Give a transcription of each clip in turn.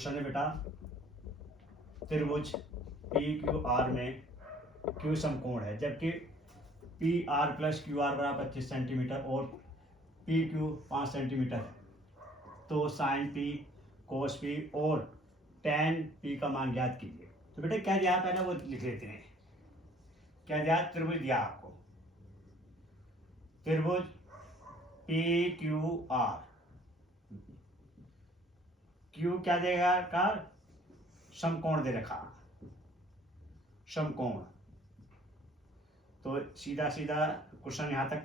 Question है बेटा, त्रिभुज पी क्यू आर में क्यू समकोण है, जबकि P R plus Q are बराबर 25 सेंटीमीटर और पी क्यू 5 सेंटीमीटर है, तो साइन पी कोस पी और टेन पी का मान ज्ञात कीजिए। तो बेटा क्या दिया, पहले वो लिख लेते हैं। क्या दिया, त्रिभुज दिया आपको, त्रिभुज पी क्यू आर, क्यू क्या देगा का समकोण दे रखा, समकोण। तो सीधा सीधा क्वेश्चन यहाँ तक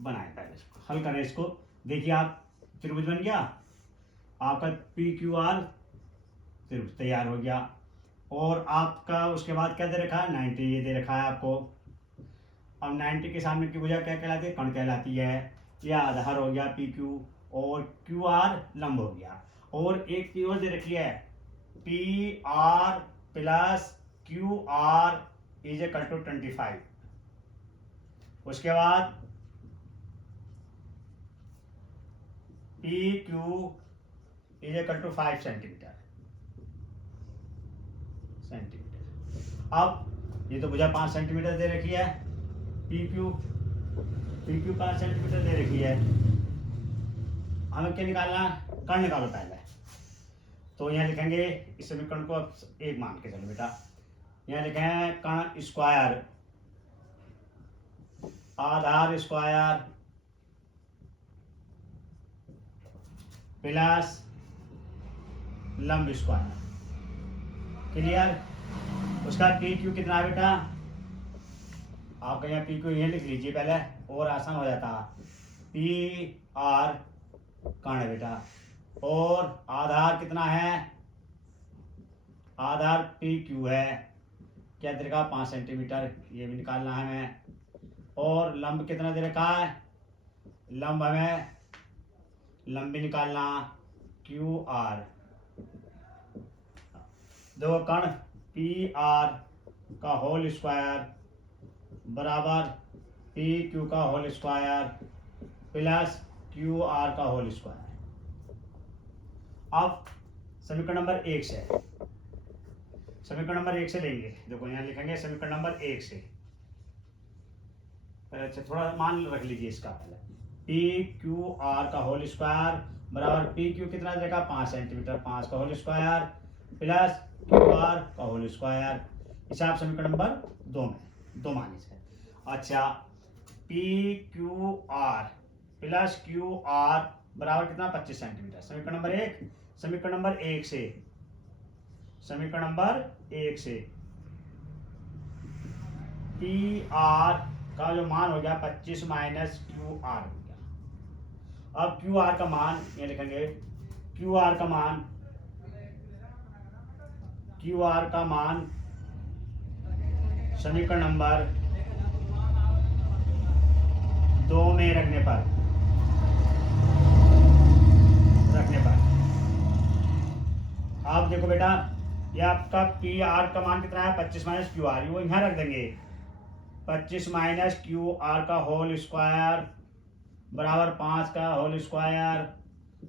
बनाए, पहले इसको हल करें। इसको देखिए, आप त्रिभुज बन गया आपका, पी क्यू आर त्रिभुज तैयार हो गया। और आपका उसके बाद क्या दे रखा है, 90 ये दे रखा है आपको। अब 90 के सामने की भुजा क्या कहलाती है, कर्ण कहलाती है। यह आधार हो गया पी क्यू, और क्यू आर लंब हो गया। और एक चीज और दे रखी है, P R plus Q R is equal to 25। उसके बाद P Q is equal to 5 centimetre. अब ये तो भुजा 5 सेंटीमीटर दे रखी है, पी क्यू 5 सेंटीमीटर दे रखी है। हमें क्या निकालना, कर्ण निकालो पहले। तो यहाँ लिखेंगे इस समीकरण को एक मान के चलो बेटा, यहाँ लिखेंगे कर्ण स्क्वायर आधार स्क्वायर प्लस लंब स्क्वायर। क्लियर। उसका पी क्यू कितना है बेटा, आपका यहाँ पी क्यू यहीं लिख लीजिए पहले, और आसान हो जाता। पी आर कर्ण है बेटा, और आधार कितना है, आधार पी क्यू है, क्या दे रखा 5 सेंटीमीटर, ये भी निकालना है हमें। और लंब कितना दे रखा है, लंब हमें लंब भी निकालना, क्यू आर। देखो कर्ण पी आर का होल स्क्वायर बराबर पी क्यू का whole square plus Q R का होल स्क्वायर। अब समीकरण नंबर 1 से, समीकरण नंबर 1 से लेंगे। देखो यहाँ लिखेंगे समीकरण नंबर 1 से। अच्छा थोड़ा मान रख लीजिए इसका पहले, पी क्यू आर का होल स्क्वायर बराबर पी क्यू कितना देगा 5 सेंटीमीटर, 5 का whole square plus Q R का होल स्क्वायर। इसे आप समीकरण नंबर 2 में 2 मान लीजिए। अच्छा P Q are plus Q are बराबर कितना 25 सेंटीमीटर। समीकरण नंबर 1, समीकरण नंबर 1 से, समीकरण नंबर 1 से पी आर का जो मान हो गया 25 माइनस क्यू आर हो गया। अब क्यू आर का मान ये लिखेंगे, क्यू आर का मान, क्यू आर का मान समीकरण नंबर 2 में रखने पर आप देखो बेटा, ये आपका पी आर का मान कितना है 25 माइनस क्यू आर, वो यहाँ रख देंगे 25 माइनस क्यू आर का होल स्क्वायर बराबर 5 का whole square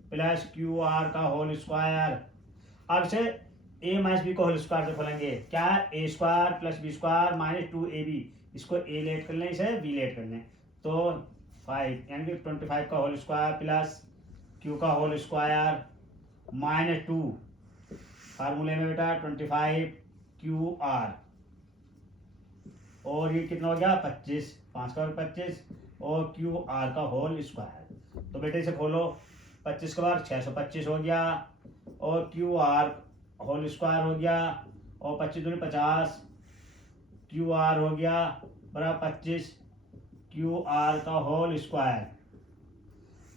plus Q R का होल स्क्वायर। अब से ए माइनस बी को होल स्क्वायर से खोलेंगे, क्या A square plus B square minus 2ab, इसको ए लेट कर लें, इसे बी लेट कर लें, तो 5 यानी कि 25 का होल स्क्वायर प्लस क्यू का होल स्क्वायर माइनस 2, फार्मूले में बेटा 25 क्यू आर, और ये कितना हो गया 25, 5 का 25 और क्यू आर का होल स्क्वायर। तो बेटे इसे खोलो, 25 के बाद 625 हो गया, और क्यू आर होल स्क्वायर हो गया, और 25 दूनी 50, क्यू आर हो गया बराबर 25 क्यू आर का होल स्क्वायर।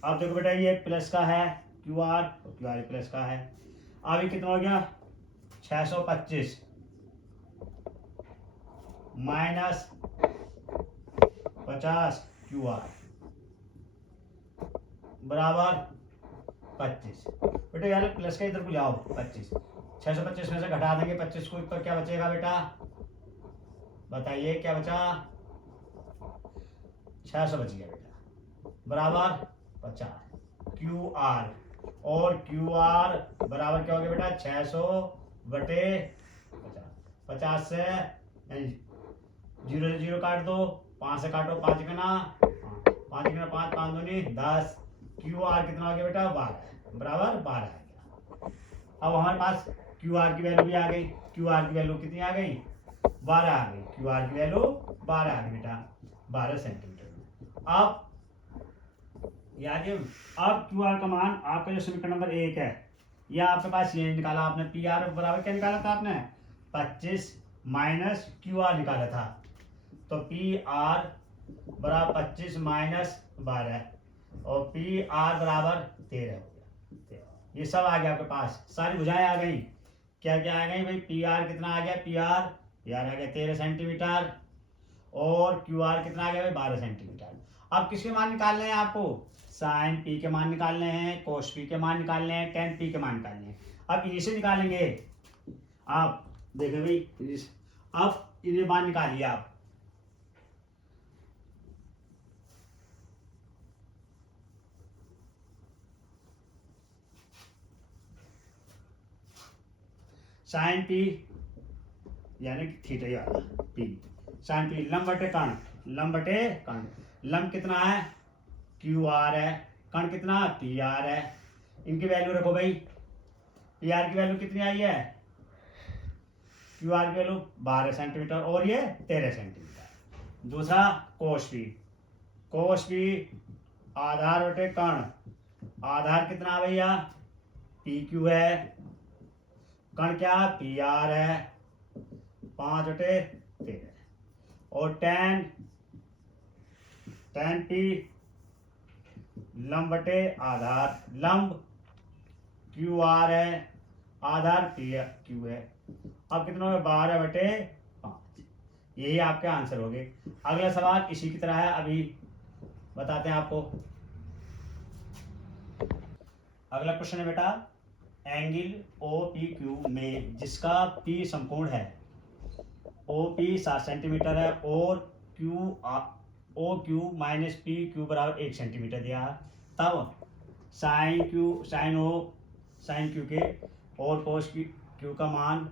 अब देखो बेटा ये प्लस का है क्यू आर, और क्यू आर प्लस का है। अब ये कितना हो गया 625 माइनस 50 क्यू आर बराबर 25। बेटा यार प्लस का इधर को जाओ 25, 625 में से घटा देंगे 25 को, तो क्या बचेगा बेटा, बताइए क्या बचा, 600 बच गया बेटा, बराबर 50 क्यू आर और क्यू आर बराबर क्या हो गया बेटा 600/50 से 0 से 0 काट दो, 5 से काटो, 5 गुना 5 गुना 5, 5 दूनी 10। क्यू आर कितना हो गया बेटा 12 बराबर 12 आ गया। अब हमारे पास क्यू आर की वैल्यू भी आ गई। क्यू आर की वैल्यू कितनी आ गई 12 आ गई। क्यू आर की वैल्यू 12 आ गई बेटा 12 सेंटीमीटर। अब याद है, अब क्यू आर का मान आपका जो समीकरण नंबर 1 है, यह आपके पास ये निकाला आपने, पी आर बराबर क्या निकाला था आपने 25 माइनस क्यू आर निकाला था। तो पी आर बराबर 25 माइनस 12 और पी आर बराबर 13 हो गया। ये सब आ गया आपके पास, सारी भुजाएं आ गई। क्या क्या आ गई भाई, पी आर कितना आ गया, पी आर आ गया 13 सेंटीमीटर और क्यू आर कितना आ गया भाई 12 सेंटीमीटर। अब किसके मान निकालने हैं आपको, साइन पी के मान निकालने हैं, कोस पी के मान निकालने हैं, टेन पी के मान निकालने हैं। अब इन्हीं से निकालेंगे। आप देखो भाई, अब इन्हें मान निकालिए आप। साइन पी यानी कि थीटा ही वाला पी, साइन पी लंब बटे कर्ण, लंब बटे कर्ण। लंब कितना है क्यू आर है, कर्ण कितना पी आर है। इनकी वैल्यू रखो भाई, पी आर की वैल्यू कितनी आई है, क्यू आर की वैल्यू 12 सेंटीमीटर और ये 13 सेंटीमीटर। दूसरा कोस पी, कोस पी आधार बटे कर्ण, आधार कितना भैया पी क्यू है, कर्ण क्या पी आर है 5/13 और टेन पी लंब बटे आधार, लंब क्यू आर है, आधार पी क्यू है। अब कितना हो गया 12/5। यही आपके आंसर हो गए। अगला सवाल इसी की तरह है, अभी बताते हैं आपको। अगला क्वेश्चन है बेटा, एंगल ओ पी क्यू में जिसका पी समकोण है, ओ पी 7 सेंटीमीटर है और O Q minus P Q बराबर 1 सेंटीमीटर दिया। तब साइन क्यू के और कोस क्यू का मान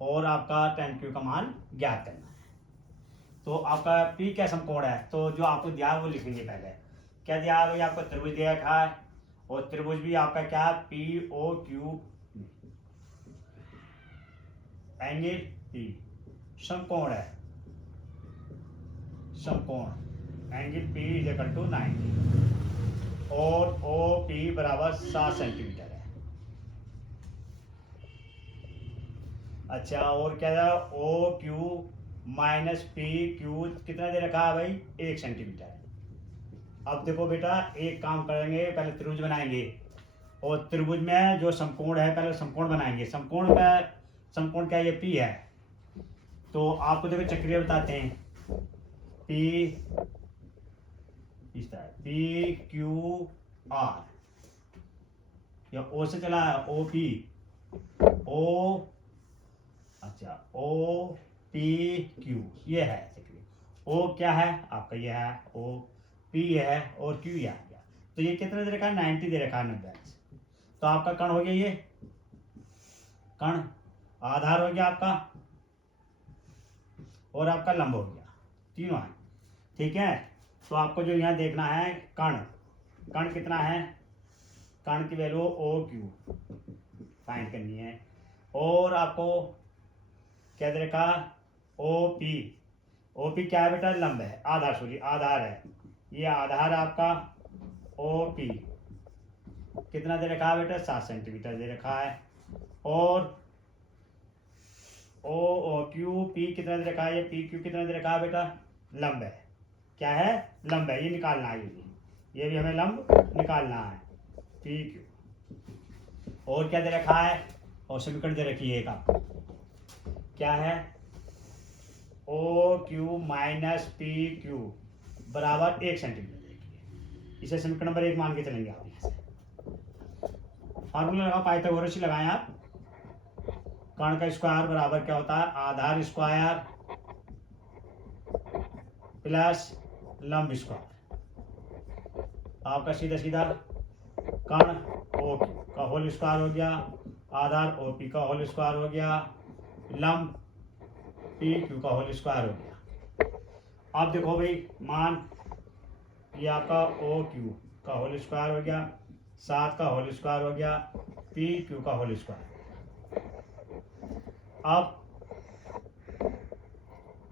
और आपका टेन क्यू का मान ज्ञात करना है। तो आपका पी क्या समकोण है, तो जो आपको दिया है वो लिखेंगे। पहले क्या दिया है भाई, आपको त्रिभुज दिया है और त्रिभुज भी आपका क्या P O Q, angle P समकोण है, समकोण angle P is equal to 90 और ओ पी बराबर 7 सेंटीमीटर है। अच्छा, और क्या था O Q minus P Q कितना दे रखा है भाई 1 सेंटीमीटर। अब देखो बेटा, एक काम करेंगे, पहले त्रिभुज बनाएंगे और त्रिभुज में जो समकोण है पहले समकोण बनाएंगे। समकोण में समकोण क्या ये पी है, तो आपको देखो चक्रीय बताते हैं। पी इस तरह पी क्यू आर, या ओ से चला है ओ पी ओ, अच्छा ओ पी क्यू ये है चक्रीय। ओ क्या है आपका, ये है ओ, पी है और क्यू ये आ गया। तो ये कितना दे रखा है 90 दे रखा है 90। तो आपका कर्ण हो गया, ये कर्ण आधार हो गया आपका और आपका लंब हो गया, तीनों है। ठीक है, तो आपको जो यहाँ देखना है कर्ण, कर्ण कितना है, कर्ण की वैल्यू ओ क्यू फाइंड करनी है। और आपको क्या दे रखा ओ पी क्या है बेटा लंब है, आधार सॉरी आधार है, ये आधार आपका ओ पी कितना दे रखा है बेटा 7 सेंटीमीटर दे रखा है। और ओ क्यू पी कितना दे रखा है, ये पी क्यू कितना दे रखा है बेटा लंब है, क्या है लंब है, ये निकालना है, ये भी हमें लंब निकालना है पी क्यू। और क्या दे रखा है, और समीकरण दे रखी है एक आपको, क्या है O Q minus P Q बराबर 1 सेंटीमीटर देखिए। इसे समीकरण नंबर 1 मान के चलेंगे आप। यहाँ से फार्मूला लगा पाइथागोरस ही लगाएं आप। कर्ण का स्क्वायर बराबर क्या होता है आधार स्क्वायर प्लस लंब स्क्वायर। आपका सीधा सीधा कर्ण ओ क्यू का होल स्क्वायर हो गया, आधार ओ पी का होल स्क्वायर हो गया, लंब पी क्यू का होल स्क्वायर हो गया। अब देखो भाई मान ये आपका ओ क्यू का होल स्क्वायर हो गया, 7 का होल स्क्वायर हो गया, पी क्यू का होल स्क्वायर। अब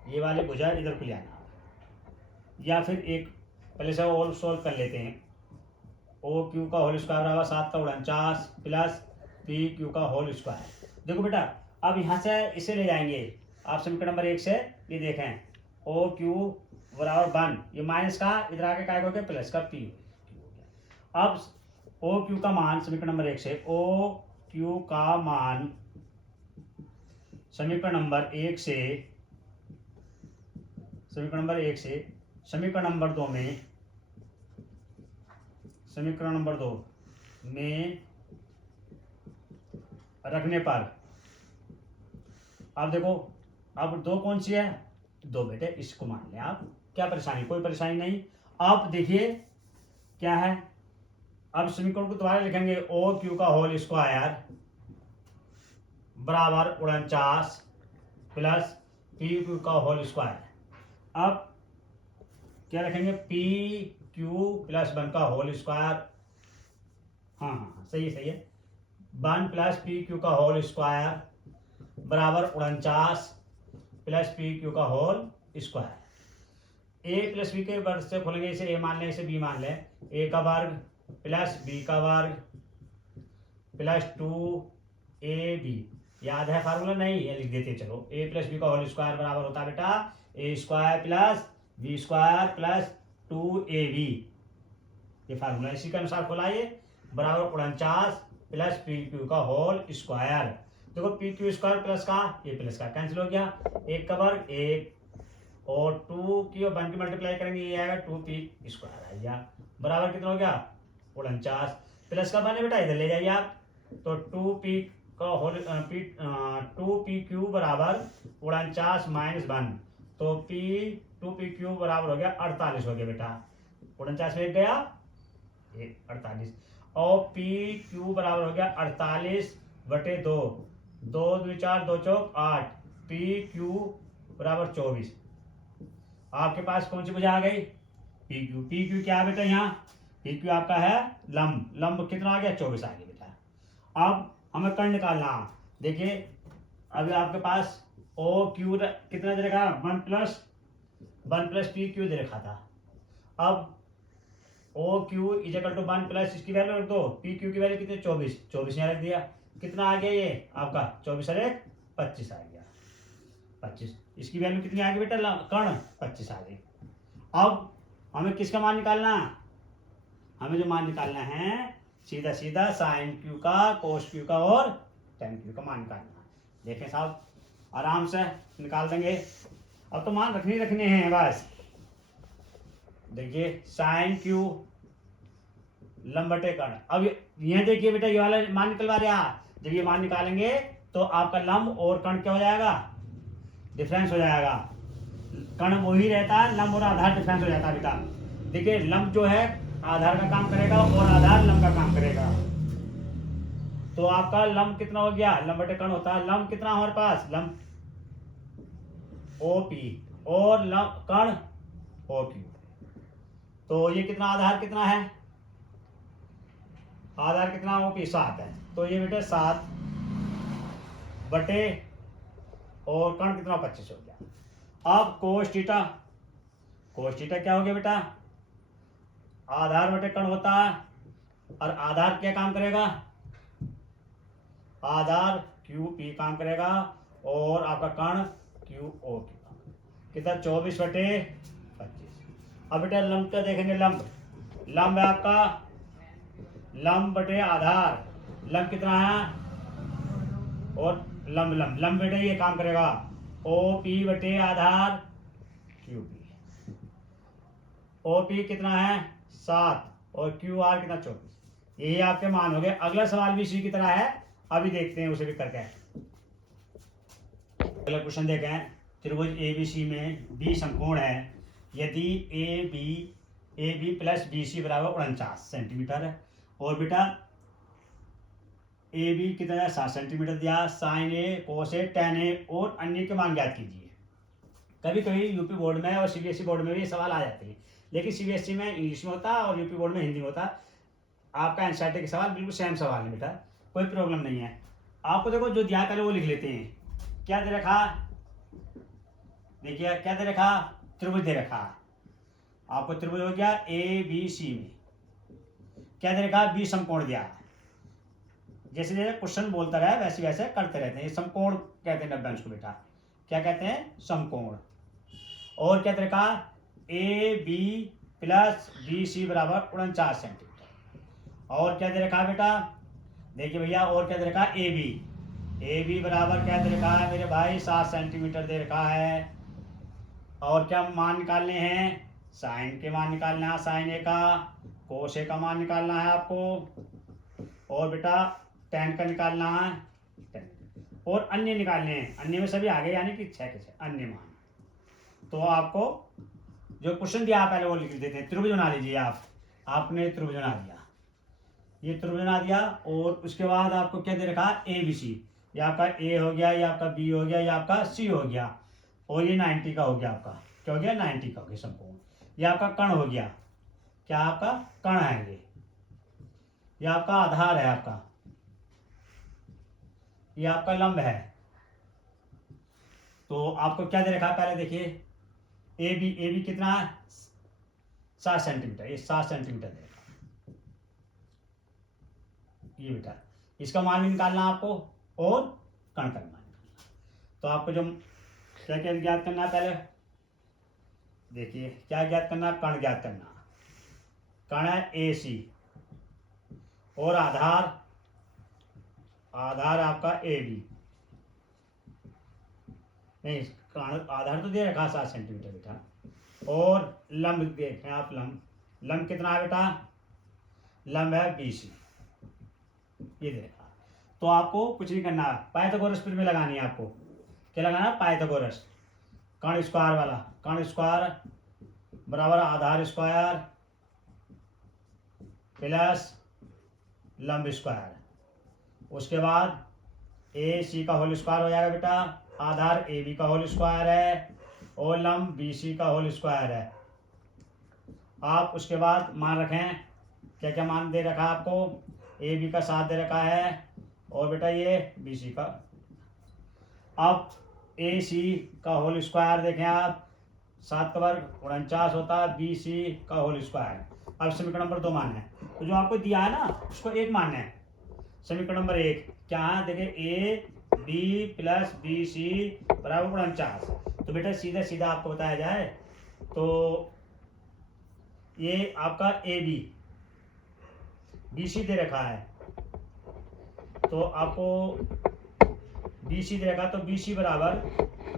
ये वाले भुजा इधर को ले आना, या फिर एक पहले से और सोल्व कर लेते हैं। ओ क्यू का होल स्क्वायर बराबर 7 का 49 प्लस पी क्यू का होल स्क्वायर। देखो बेटा अब यहाँ से इसे ले जाएंगे आप समीकरण नंबर 1 से, ये देखें ओ क्यू बराबर 1, ये माइनस का इधर आके क्या हो गया प्लस का पी। अब ओ क्यू का मान समीकरण नंबर 1 से, ओ क्यू का मान समीकरण नंबर 1 से, समीकरण नंबर 1 से समीकरण नंबर 2 में, समीकरण नंबर 2 में रखने पर, अब देखो अब 2 कौन सी है, 2 बेटे, इसको मान लें आप, क्या परेशानी, कोई परेशानी नहीं। अब देखिए क्या है, अब समीकरण को दोबारा लिखेंगे, ओ क्यू का होल स्क्वायर बराबर 49 प्लस पी क्यू का होल स्क्वायर। अब क्या रखेंगे, पी क्यू प्लस 1 का होल स्क्वायर, हाँ हाँ सही है सही है, 1 प्लस पी क्यू का होल स्क्वायर बराबर 49 प्लस पी क्यू का होल स्क्वायर। ए प्लस बी के वर्ग से खोलेंगे, इसे ए मान लें इसे बी मान लें, ए का वर्ग प्लस बी का वर्ग प्लस 2ab, याद है फार्मूला, नहीं ये लिख देते चलो, ए प्लस बी का होल स्क्वायर बराबर होता है बेटा A square plus B square plus 2ab, ये फार्मूला इसी के अनुसार खोला, ये बराबर 49 प्लस पी क्यू का होल स्क्वायर। देखो पी क्यू स्क्वायर प्लस का ये प्लस का कैंसिल हो गया, एक का वर्ग एक और 2 की और 1 की मल्टीप्लाई करेंगे, ये आएगा 2p स्क्वायर आ गया, बराबर कितना हो गया 49, प्लस का बने बेटा इधर ले जाइए आप, तो 2p का होल 2p क्यू बराबर 49 माइनस 1, तो 2p क्यू बराबर हो गया 48 हो गया बेटा, 49 में गया 48, और पी क्यू बराबर हो गया 48 बटे 2, 2 2 4 2 चौक 8, पी क्यू बराबर 24। आपके पास कौन सी भुजा आ गई, पी क्यू। पी क्यू क्या है बेटा, यहाँ पी क्यू आपका है लंब, लंब कितना आ गया 24 आ गया बेटा। अब हमें कर्ण निकालना, देखिए अभी आपके पास ओ क्यू कितना दे रखा, 1 प्लस पी क्यू दे रखा था। अब O Q equal to 1 plus इसकी वैल्यू रख दो, पी क्यू की वैल्यू कितनी 24, 24 यहाँ रख दिया, कितना आ गया ये आपका 24 और 1 25 आ गया, 25 इसकी वैल्यू कितनी आ गई बेटा कर्ण 25 आ गई। अब हमें किसका मान निकालना, हमें जो मान निकालना है सीधा सीधा साइन क्यू का, कोस क्यू का और टेन क्यू का मान निकालना। देखें साहब आराम से निकाल देंगे, अब तो मान रखने हैं बस। देखिए साइन क्यू लंब बटे कर्ण, अब यह देखिए बेटा ये वाला मान निकलवा रहा, जब ये मान निकालेंगे तो आपका लंब और कर्ण क्या हो जाएगा, डिफरेंस हो जाएगा, कर्ण वही रहता है, लंब और आधार डिफरेंस हो जाता है बेटा। देखिए लंब जो है आधार का काम करेगा और आधार लंब का काम करेगा, तो आपका लंब कितना हो गया, लंब बटे कर्ण होता है, लंब कितना हमारे पास, लंब OP और लंब कर्ण OQ, तो ये कितना आधार कितना है, आधार कितना OP 7 है, तो ये बेटे 7 बटे और कर्ण कितना 25 हो गया। अब कोस थीटा, कोस थीटा क्या हो गया बेटा, आधार बटे कर्ण होता है, और आधार क्या काम करेगा, आधार QP काम करेगा और आपका कर्ण QO कितना 24 बटे 25। अब बेटा लंब का देखेंगे, लंब है आपका लंब बटे आधार, लंब कितना है और लंब बेटे ये काम करेगा OP बटे आधार QP, OP कितना है 7 और QR कितना 24, यही आपके मान हो गए। अगला सवाल भी इसी की तरह है, अभी देखते हैं उसे भी करके। अगला क्वेश्चन देखें, त्रिभुज ABC में B समकोण है, यदि AB प्लस BC बराबर 49 सेंटीमीटर है, और बेटा ए बी कितना है 7 सेंटीमीटर दिया, साइन ए कोस ए टेन ए और अन्य के मान ज्ञात कीजिए। कभी कभी यूपी बोर्ड में और सीबीएसई बोर्ड में भी ये सवाल आ जाते हैं, लेकिन सीबीएसई में इंग्लिश में होता है और यूपी बोर्ड में हिंदी में होता है। आपका एनसीईआरटी के सवाल बिल्कुल सेम सवाल है बेटा, कोई प्रॉब्लम नहीं है। आपको देखो जो दिया पहले वो लिख लेते हैं। क्या दे रखा, देखिए क्या दे रखा, त्रिभुज दे रखा। आपको त्रिभुज हो गया ए बी सी में, क्या दे रखा, बी समकोण दिया। जैसे जैसे क्वेश्चन बोलता रहा वैसे वैसे करते रहते हैं। समकोण कहते हैं नब्बे अंश को बेटा, क्या कहते हैं, समकोण। और क्या दे रखा, A B plus B C बराबर 49 सेंटीमीटर। और क्या दे रखा बेटा, देखिए भैया, और क्या दे रखा, ए बी बराबर क्या दे रखा है मेरे भाई 7 सेंटीमीटर दे रखा है। और क्या मान निकालने हैं, साइन के मान निकालना है, साइन ए का, कोस ए का मान निकालना है आपको, और बेटा टेन का निकालना है, और अन्य निकालने हैं। अन्य में सभी आगे यानी कि 6 के 6 अन्य मान। तो आपको जो क्वेश्चन दिया आप पहले वो लिख देते हैं। त्रिभुज बना लीजिए आप, आपने त्रिभुज बना दिया, ये त्रिभुज बना दिया। और उसके बाद आपको क्या दे रखा, ए बी सी, ये आपका ए हो गया, ये आपका बी हो गया, ये आपका सी हो गया, और ये 90 का हो गया आपका, क्या हो गया 90 का हो गया समकोण। ये आपका कण हो गया, क्या आपका कण है, ये आपका आधार है, आपका ये आपका लंब है। तो आपको क्या दे रखा पहले देखिए, ए बी कितना है 7 सेंटीमीटर, ये 7 सेंटीमीटर दे रखा ये बेटा। इसका मान भी निकालना आपको और कण का मान निकालना। तो आपको जो क्या क्या ज्ञात करना है पहले देखिए, क्या ज्ञात करना, कण ज्ञात करना। कण है ए सी और आधार आपका ए बी, नहीं आधार तो दे रखा 7 सेंटीमीटर बेटा। और लंब देखें आप, लंब कितना है बेटा, लंब है बी सी, ये दे रखा। तो आपको कुछ नहीं करना, पाइथागोरस में लगानी है आपको। क्या लगाना, पाइथागोरस, कण स्क्वायर वाला, कण स्क्वायर बराबर आधार स्क्वायर प्लस लंब स्क्वायर। उसके बाद ए सी का होल स्क्वायर हो जाएगा बेटा, आधार ए बी का होल स्क्वायर है और लंब बी सी का होल स्क्वायर है। आप उसके बाद मान रखें, क्या क्या मान दे रखा आपको, ए बी का 7 दे रखा है और बेटा ये बी सी का। अब ए सी का होल स्क्वायर देखें आप, 7 का वर्ग 49 होता है, बी सी का होल स्क्वायर। अब समीकरण नंबर 2 मान है, तो जो आपको दिया है ना उसको 1 मानना है। समीकरण नंबर 1 क्या है, देखिए A B plus B C बराबर 49। तो बेटा सीधा सीधा आपको बताया जाए तो ये आपका ए बी सी दे रखा है, तो आपको बी सी दे रखा, तो बी सी बराबर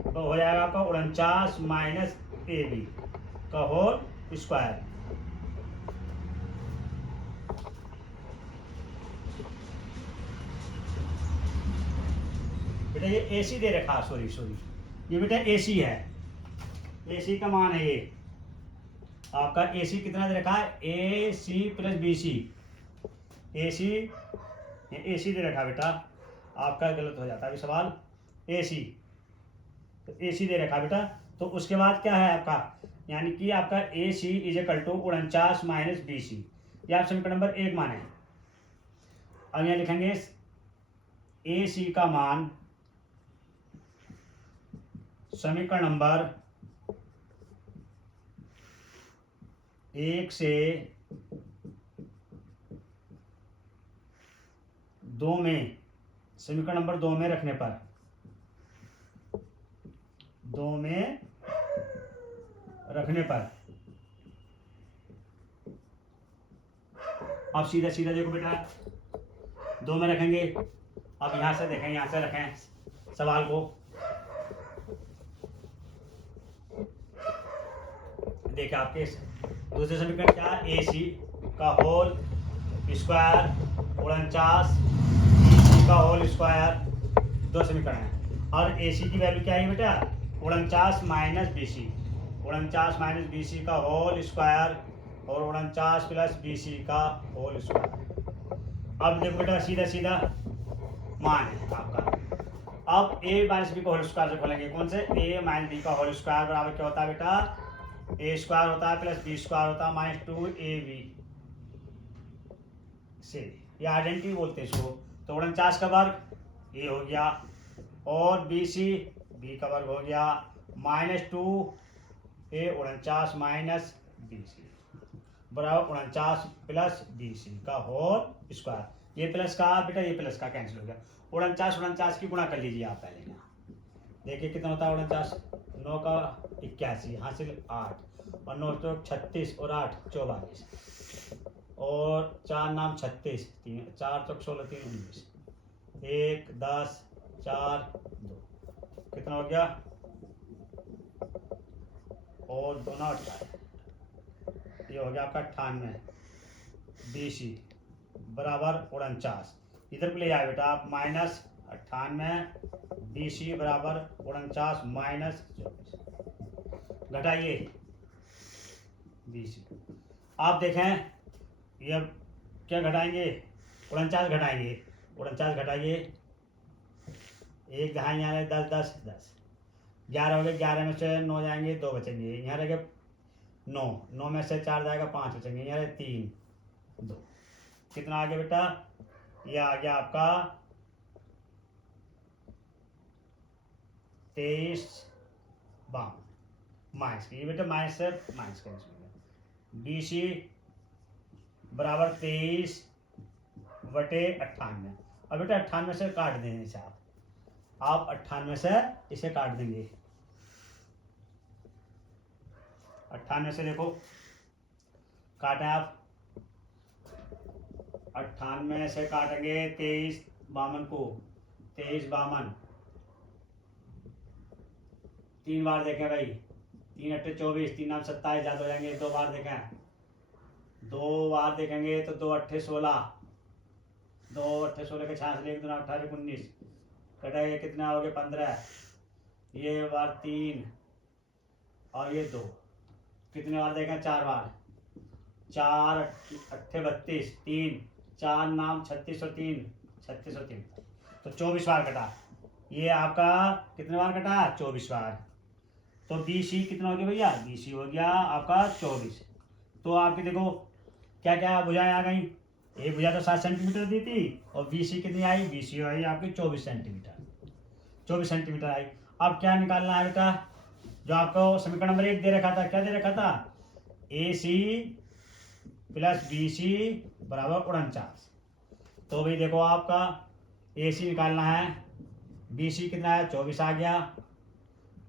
तो हो जाएगा आपका 49 माइनस ए बी का होल स्क्वायर। बेटा ये ए सी दे रखा, सॉरी ये बेटा ए सी है, ए सी का मान है ये आपका। ए सी कितना दे रखा है, ए सी प्लस बी सी, ए सी दे रखा बेटा, आपका गलत हो जाता है अभी सवाल। ए सी, तो ए सी दे रखा बेटा। तो उसके बाद क्या है आपका, यानी कि आपका A C is equal to 49 minus B C, ये आप समीकरण नंबर 1 माने। अब यहाँ लिखेंगे ए सी का मान समीकरण नंबर 1 से 2 में, समीकरण नंबर 2 में रखने पर, 2 में रखने पर अब सीधा सीधा देखो बेटा, 2 में रखेंगे। अब यहां से देखें, यहां से रखें सवाल को, देखिए आपके दूसरे समीकरण क्या, ए सी का होल स्क्वायर 49 बी सी का होल स्क्वायर, 2 समीकरण है। और ए सी की वैल्यू क्या है बेटा, 49 minus B C, 49 minus B C का होल स्क्वायर और 49 प्लस बी सी का होल स्क्वायर। अब देखो बेटा सीधा सीधा मान है आपका। अब ए माइनस बी का होल स्क्वायर से खोलेंगे, कौन से, ए माइनस बी का होल स्क्वायर बराबर क्या होता है बेटा, ए स्क्वायर होता है प्लस बी स्क्वायर होता है माइनस 2ab से, ये आइडेंटिटी बोलते हैं इसको। तो 49 का वर्ग ए हो गया और बी सी बी का वर्ग हो गया minus 2a 49 minus B C बराबर 49 प्लस बी सी का होल स्क्वायर। ये प्लस का बेटा ये प्लस का कैंसिल हो गया। 49 की गुणा कर लीजिए आप पहले यहाँ, देखिए कितना होता है 49, 9 का 81 हासिल 8 और 9 तो 36 और 8 44 और 4 नाम 36, 4 तो 16 3 19 1 10 4 2 कितना हो गया और 2 ना 18, ये हो गया आपका 98 बी सी बराबर 49। इधर पे ले आए बेटा आप माइनस 98 बी सी बराबर 49 माइनस 24, घटाइए बी सी। आप देखें ये अब क्या घटाएंगे, 49 घटाएंगे, 49 घटाइए, एक दहाई यहाँ 10 10 10 11 हो गए, 11 में से 9 जाएंगे 2 बचेंगे, यहाँ रह गए 9, 9 में से 4 जाएगा 5 बचेंगे, यहाँ 3 2 कितना आ गया बेटा, ये आ गया आपका 23 52 माइनस, ये बेटा माइनस से माइनस कैंसिल हो गया, बी सी बराबर 23 बटे 98। अब बेटा 98 से काट देंगे इसे आप 98 से इसे काट देंगे, 98 से देखो काटें आप, 98 से काटेंगे 23 52 को, 23 52 3 बार देखें भाई, 3 8 24 3 9 27 ज्यादा हो जाएंगे, 2 बार देखें, 2 बार देखेंगे तो 2 8 16, 2 8 16 के 66 1 2 18 19 कटाइए कितना हो गया 15, ये बार 3 और ये 2, कितने बार देखें 4 बार, 4 8 32 3 4 नाम 36 और 3 36 और 3 तो 24 बार कटा, ये आपका कितने बार कटा 24 बार। तो बी सी कितना हो गया भैया, बी सी हो गया आपका 24। तो आपके देखो क्या क्या भुजाएं आ गई, एक भुजा तो 7 सेंटीमीटर दी थी और बी सी कितनी आई, बी सी आई आपकी 24 सेंटीमीटर, 24 सेंटीमीटर आई। अब क्या निकालना है बेटा, जो आपको समीकरण नंबर 1 दे रखा था, क्या दे रखा था, ए सी प्लस बी सी बराबर 49। तो भाई देखो आपका ए सी निकालना है, बी सी कितना है 24 आ गया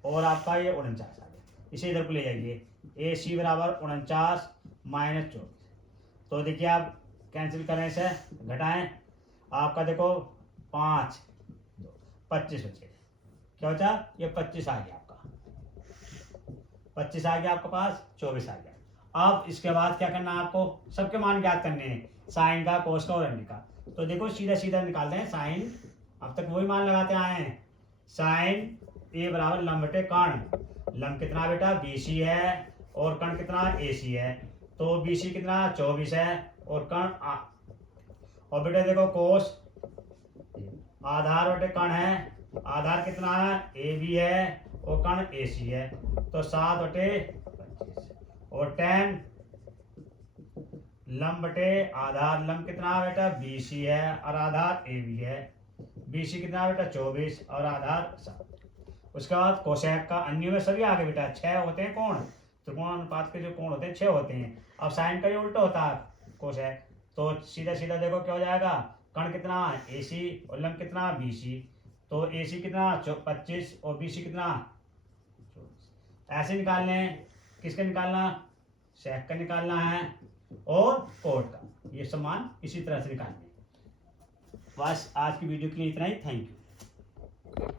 और आपका ये 49 आ गया, इसे इधर को ले जाइए, ए सी बराबर 49 माइनस 24। तो देखिए आप कैंसिल करें से घटाएं, आपका देखो 5 25 बचे, क्या बचा ये 25 आ गया आपका, 25 आ गया आपके पास, 24 आ गया। अब इसके बाद क्या करना है आपको, सबके मान ज्ञात करने हैं, साइन का कोस का और एन का। तो देखो सीधा सीधा निकालते हैं साइन, अब तक वही मान लगाते आए हैं, साइन ए बराबर लंब बटे कर्ण, लंब कितना बेटा बी सी है और कर्ण कितना ए सी है, तो बी सी कितना 24 है और कर्ण और बेटा देखो कोस आधार बटे कर्ण है, आधार कितना है ए बी है और कर्ण ए सी है, तो 7 बटे 25 और tan लंब बटे आधार, लंब कितना है बेटा बी सी है और आधार ए बी है, बी सी कितना है बेटा 24 और आधार 7। उसके बाद कोसेक का अन्य में सभी आगे बेटा 6 होते हैं कोण, त्रिकोण अनुपात के जो कोण होते हैं 6 होते हैं। अब साइन का ये उल्टा होता है कोसेक, तो सीधा सीधा देखो क्या हो जाएगा, कर्ण कितना ए सी और लंब कितना बी सी, तो ए सी कितना 25 और बी सी कितना 24। ऐसे निकालने हैं, किसका निकालना, सेक का निकालना है और कोट का, ये समान इसी तरह से निकालने। बस आज की वीडियो के लिए इतना ही, थैंक यू।